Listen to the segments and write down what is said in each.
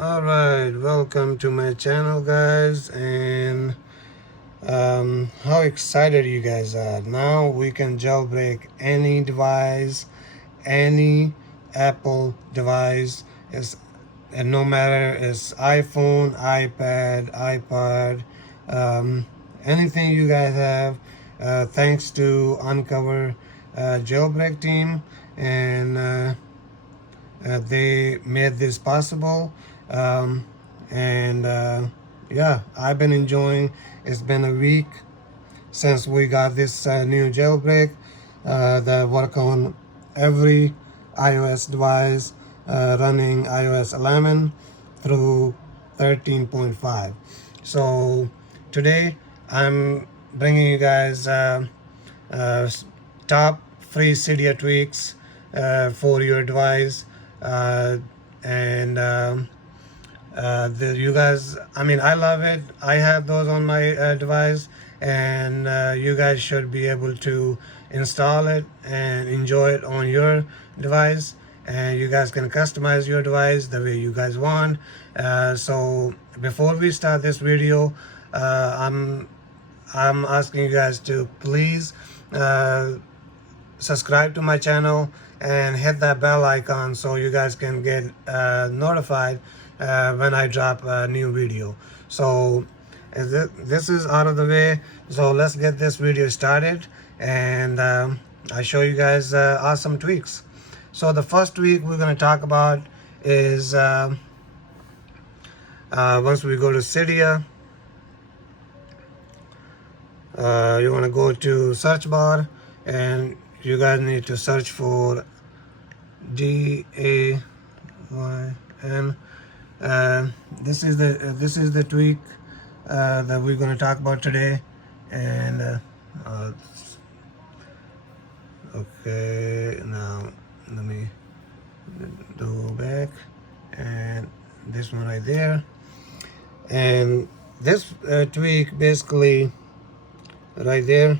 Alright, welcome to my channel, guys, and how excited you guys are. Now we can jailbreak any device, any Apple device, and no matter it's iPhone, iPad, iPod, anything you guys have, thanks to Unc0ver Jailbreak team, and they made this possible. And yeah, I've been enjoying. It's been a week since we got this new jailbreak that work on every iOS device running iOS 11 through 13.5. So today I'm bringing you guys uh, top free Cydia tweaks for your device, and you guys, I mean, I love it. I have those on my device, and you guys should be able to install it and enjoy it on your device. And you guys can customize your device the way you guys want. So before we start this video, I'm asking you guys to please subscribe to my channel and hit that bell icon so you guys can get notified when I drop a new video. So this is out of the way, so let's get this video started, and I show you guys awesome tweaks. So the first tweak we're going to talk about is once we go to Cydia, you want to go to search bar, and you guys need to search for DAYN. This is the tweak that we're going to talk about today. And okay, now let me go back, and this one right there. And this tweak basically right there,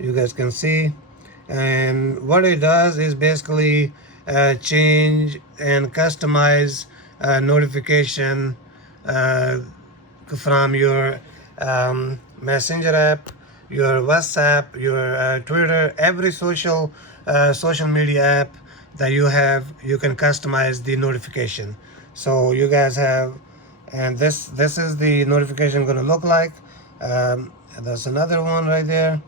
you guys can see, and what it does is basically change and customize notification from your messenger app, your WhatsApp, your Twitter, every social media app that you have. You can customize the notification. So you guys have, and this is the notification going to look like. That's another one right there.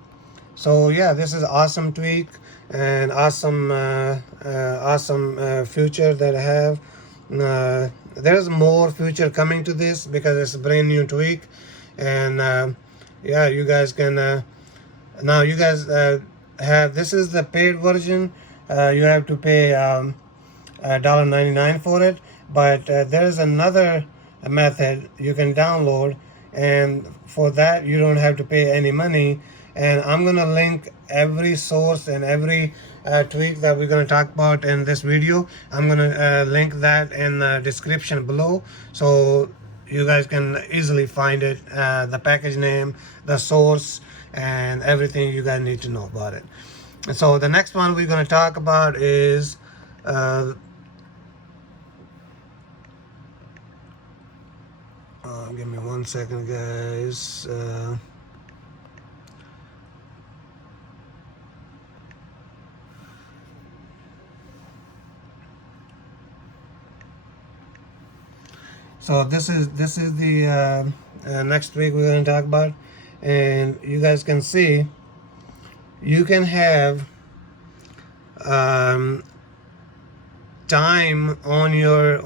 So yeah, this is awesome tweak and awesome future that I have. There's more future coming to this because it's a brand new tweak, and yeah, you guys can now you guys have, this is the paid version. You have to pay $1.99 for it, but there's another method you can download, and for that you don't have to pay any money. And I'm gonna link every source and every tweak that we're gonna talk about in this video. I'm gonna link that in the description below, so you guys can easily find it, the package name, the source, and everything you guys need to know about it. And so the next one we're going to talk about is give me 1 second, guys. So this is the next week we're going to talk about, and you guys can see you can have time on your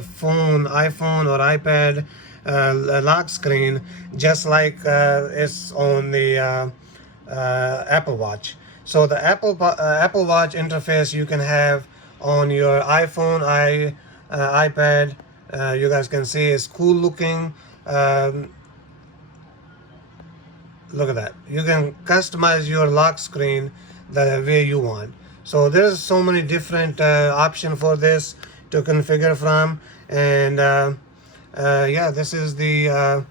phone, iPhone or iPad lock screen, just like it's on the Apple Watch. So the Apple Watch interface you can have on your iPhone, iPad. You guys can see it's cool looking. Look at that. You can customize your lock screen the way you want. So there's so many different options for this to configure from. And yeah, this is the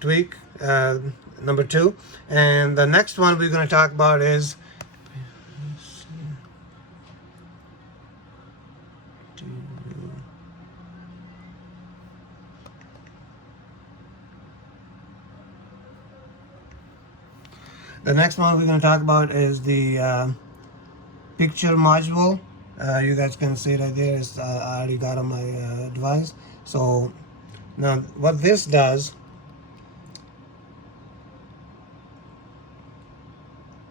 tweak number 2. And the next one we're going to talk about is The next one we're going to talk about is the Picturemodule. You guys can see right there is I already got on my device. So now what this does,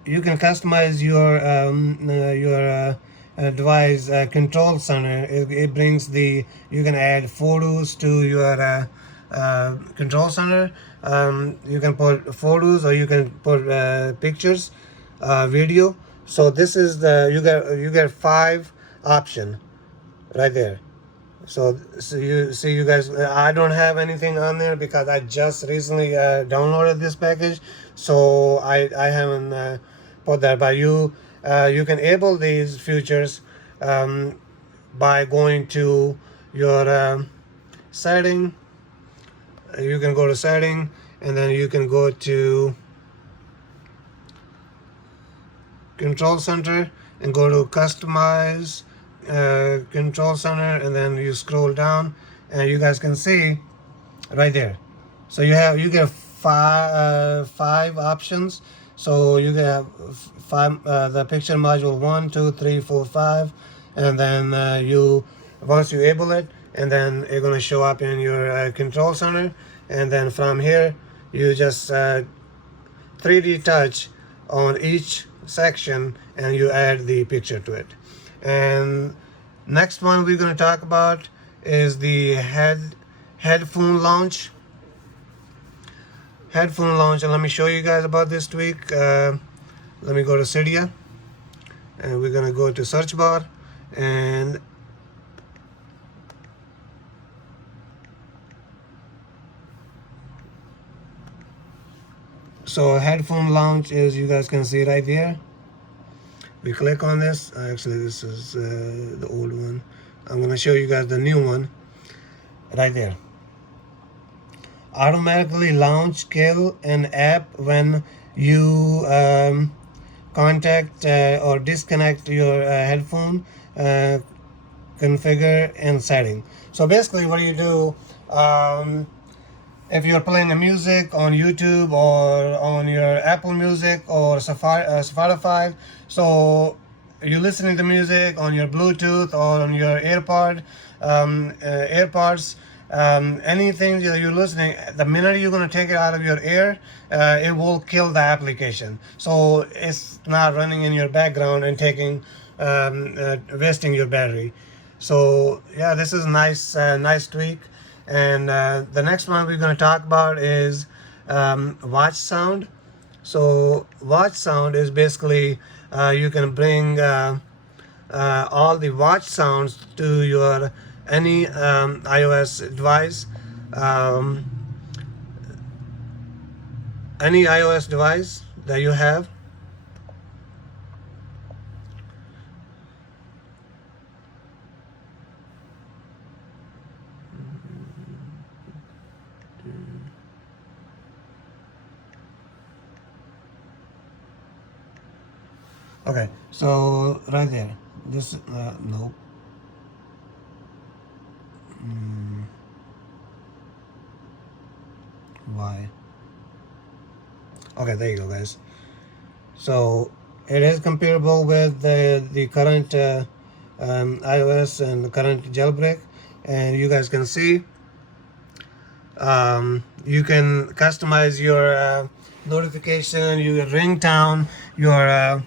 you can customize your device control center. It brings the, you can add photos to your control center. You can put photos or you can put pictures, video. So this is the, you get 5 option right there. So you see, you guys, I don't have anything on there because I just recently downloaded this package, so I haven't put that. But you can enable these features by going to your setting. You can go to setting, and then you can go to control center and go to customize control center, and then you scroll down and you guys can see right there. So you get 5 options. So you can have 5 the Picturemodule 1, 2, 3, 4, 5, and then you, once you enable it, and then it's going to show up in your control center, and then from here you just 3D touch on each section and you add the picture to it. And next one we're going to talk about is the HeadPhoneLaunch. HeadPhoneLaunch, and let me show you guys about this tweak. Let me go to Cydia, and we're going to go to search bar, and so HeadPhoneLaunch is, you guys can see right there. We click on this. Actually, this is the old one. I'm going to show you guys the new one right there. Automatically launch kill an app when you contact or disconnect your headphone, configure and setting. So basically what you do, if you're playing a music on YouTube or on your Apple Music or Spotify, so you're listening to music on your Bluetooth or on your Airpods, anything that you're listening, the minute you're going to take it out of your ear, it will kill the application. So it's not running in your background and taking wasting your battery. So yeah, this is nice tweak. And the next one we're going to talk about is Watchsound. So Watchsound is basically you can bring all the watch sounds to your any iOS device, any iOS device that you have. Okay, so right there, this no. Why? Okay, there you go, guys. So it is comparable with the current iOS and the current jailbreak, and you guys can see you can customize your notification, your ringtone, your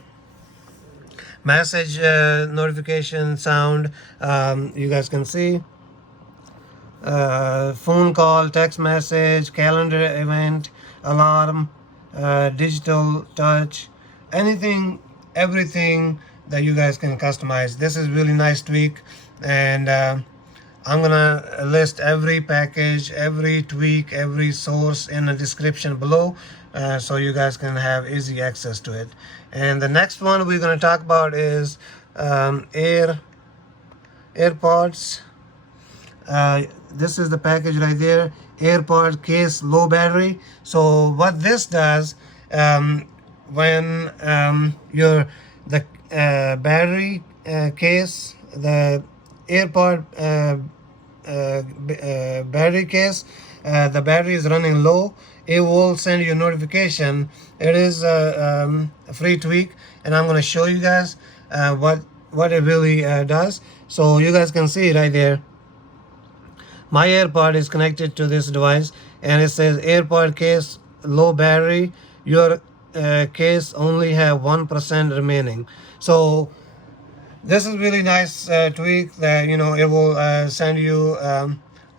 message notification sound. You guys can see phone call, text message, calendar event, alarm, digital touch, anything, everything that you guys can customize. This is really nice tweak, and I'm gonna list every package, every tweak, every source in the description below, so you guys can have easy access to it. And the next one we're gonna talk about is Airpods. This is the package right there, Airpods case, low battery. So what this does, when the battery case, the Airpod battery case, the battery is running low, it will send you a notification. It is a free tweak, and I'm going to show you guys what it really does. So you guys can see right there. My AirPod is connected to this device, and it says AirPod case low battery. Your case only have 1% remaining. So this is really nice tweak that it will send you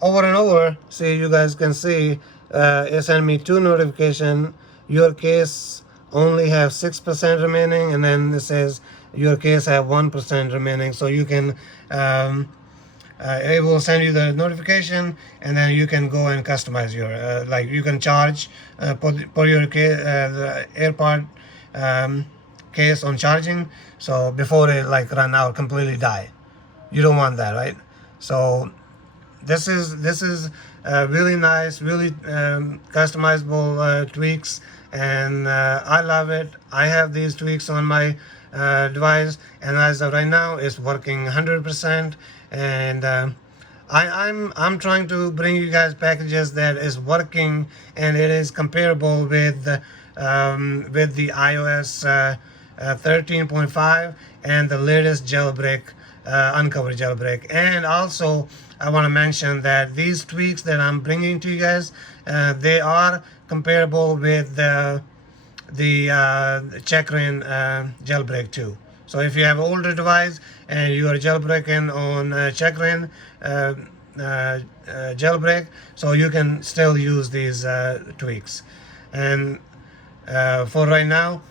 over and over. See, you guys can see it sent me 2 notification. Your case only have 6% remaining, and then it says your case have 1% remaining. So you can it will send you the notification, and then you can go and customize your like you can charge put your the AirPod case on charging, so before it like run out, completely die. You don't want that, right? So this is really nice, really customizable tweaks, and I love it. I have these tweaks on my device, and as of right now it's working 100%. And I'm trying to bring you guys packages that is working, and it is comparable with the iOS 13.5 and the latest jailbreak, Unc0ver jailbreak. And also I want to mention that these tweaks that I'm bringing to you guys, they are comparable with the Checkrai1 jailbreak too. So if you have an older device and you are jailbreaking on Checkrai1 jailbreak, so you can still use these tweaks. And for right now,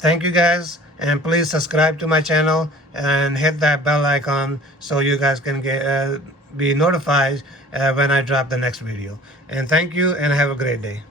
thank you guys, and please subscribe to my channel and hit that bell icon so you guys can get be notified when I drop the next video. And thank you, and have a great day.